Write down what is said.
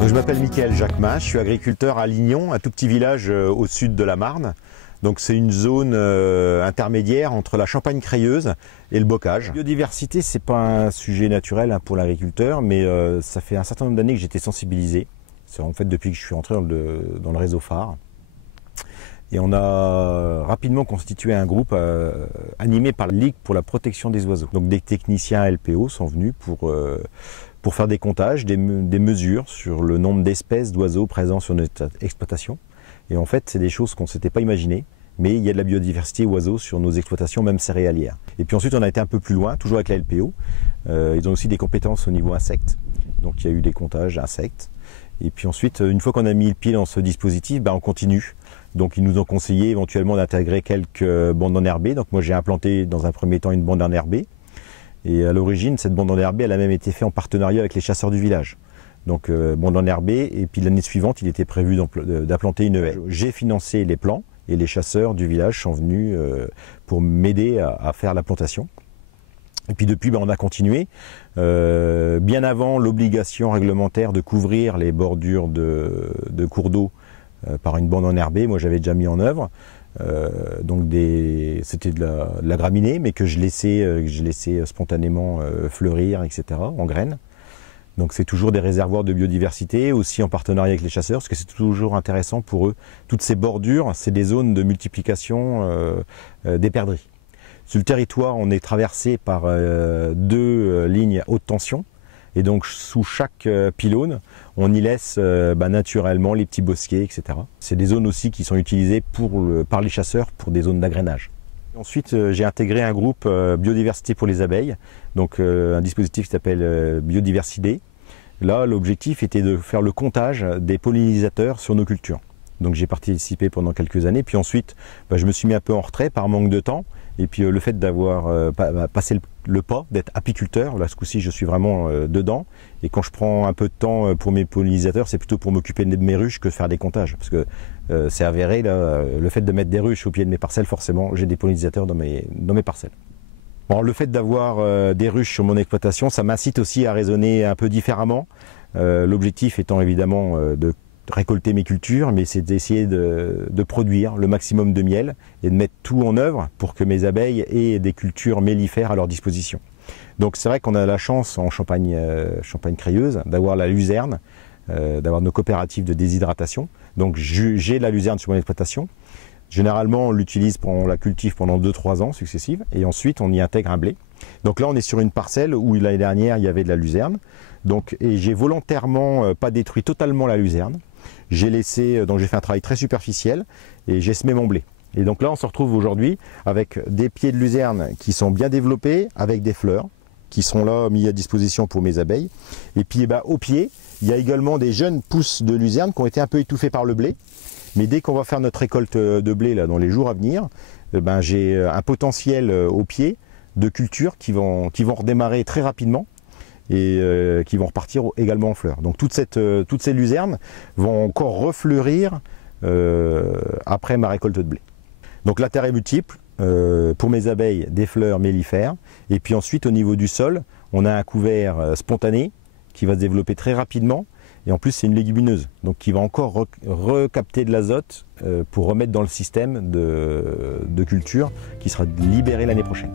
Donc, je m'appelle Michael Jacquemin, je suis agriculteur à Lignon, un tout petit village au sud de la Marne. Donc c'est une zone intermédiaire entre la Champagne-Crayeuse et le bocage. La biodiversité, c'est pas un sujet naturel pour l'agriculteur, mais ça fait un certain nombre d'années que j'étais sensibilisé. C'est en fait depuis que je suis entré dans le réseau phare. Et on a rapidement constitué un groupe animé par la Ligue pour la protection des oiseaux. Donc des techniciens LPO sont venus pour faire des comptages, des mesures sur le nombre d'espèces d'oiseaux présents sur notre exploitation. Et en fait, c'est des choses qu'on ne s'était pas imaginées, mais il y a de la biodiversité oiseaux sur nos exploitations, même céréalières. Et puis ensuite, on a été un peu plus loin, toujours avec la LPO. Ils ont aussi des compétences au niveau insectes. Donc il y a eu des comptages insectes. Et puis ensuite, une fois qu'on a mis le pied dans ce dispositif, on continue. Donc ils nous ont conseillé éventuellement d'intégrer quelques bandes enherbées. Donc moi j'ai implanté dans un premier temps une bande enherbée. Et à l'origine, cette bande enherbée, elle a même été faite en partenariat avec les chasseurs du village. Donc bande enherbée, et puis l'année suivante, il était prévu d'implanter une haie. J'ai financé les plans et les chasseurs du village sont venus pour m'aider à faire la plantation. Et puis depuis, on a continué. Bien avant l'obligation réglementaire de couvrir les bordures de cours d'eau par une bande enherbée, moi j'avais déjà mis en œuvre. Donc c'était de la graminée, mais que je laissais spontanément fleurir, etc., en graines. Donc c'est toujours des réservoirs de biodiversité, aussi en partenariat avec les chasseurs, parce que c'est toujours intéressant pour eux. Toutes ces bordures, c'est des zones de multiplication des perdrix. Sur le territoire, on est traversé par deux lignes haute tension, et donc sous chaque pylône, on y laisse naturellement les petits bosquets, etc. C'est des zones aussi qui sont utilisées par les chasseurs pour des zones d'agrainage. Ensuite, j'ai intégré un groupe biodiversité pour les abeilles, donc un dispositif qui s'appelle Biodiversidé. Là, l'objectif était de faire le comptage des pollinisateurs sur nos cultures. Donc j'ai participé pendant quelques années, puis ensuite je me suis mis un peu en retrait par manque de temps, et puis le fait d'avoir passé le pas, d'être apiculteur, là ce coup-ci je suis vraiment dedans, et quand je prends un peu de temps pour mes pollinisateurs, c'est plutôt pour m'occuper de mes ruches que de faire des comptages, parce que c'est avéré, là, le fait de mettre des ruches au pied de mes parcelles, forcément j'ai des pollinisateurs dans mes parcelles. Bon, le fait d'avoir des ruches sur mon exploitation, ça m'incite aussi à raisonner un peu différemment. L'objectif étant évidemment de récolter mes cultures, mais c'est d'essayer de produire le maximum de miel et de mettre tout en œuvre pour que mes abeilles aient des cultures mellifères à leur disposition. Donc c'est vrai qu'on a la chance en Champagne-Crayeuse d'avoir la luzerne, d'avoir nos coopératives de déshydratation. Donc j'ai la luzerne sur mon exploitation. Généralement, on la cultive pendant 2-3 ans successifs et ensuite on y intègre un blé. Donc là, on est sur une parcelle où l'année dernière, il y avait de la luzerne. Et j'ai volontairement pas détruit totalement la luzerne. J'ai fait un travail très superficiel et j'ai semé mon blé. Et donc là, on se retrouve aujourd'hui avec des pieds de luzerne qui sont bien développés, avec des fleurs qui sont là mis à disposition pour mes abeilles. Et puis au pied, il y a également des jeunes pousses de luzerne qui ont été un peu étouffées par le blé. Mais dès qu'on va faire notre récolte de blé là, dans les jours à venir, j'ai un potentiel au pied de cultures qui vont redémarrer très rapidement et qui vont repartir également en fleurs. Donc toutes ces luzernes vont encore refleurir après ma récolte de blé. Donc la terre est multiple, pour mes abeilles des fleurs mellifères, et puis ensuite au niveau du sol, on a un couvert spontané qui va se développer très rapidement. Et en plus, c'est une légumineuse, donc qui va encore recapter de l'azote pour remettre dans le système de culture qui sera libéré l'année prochaine.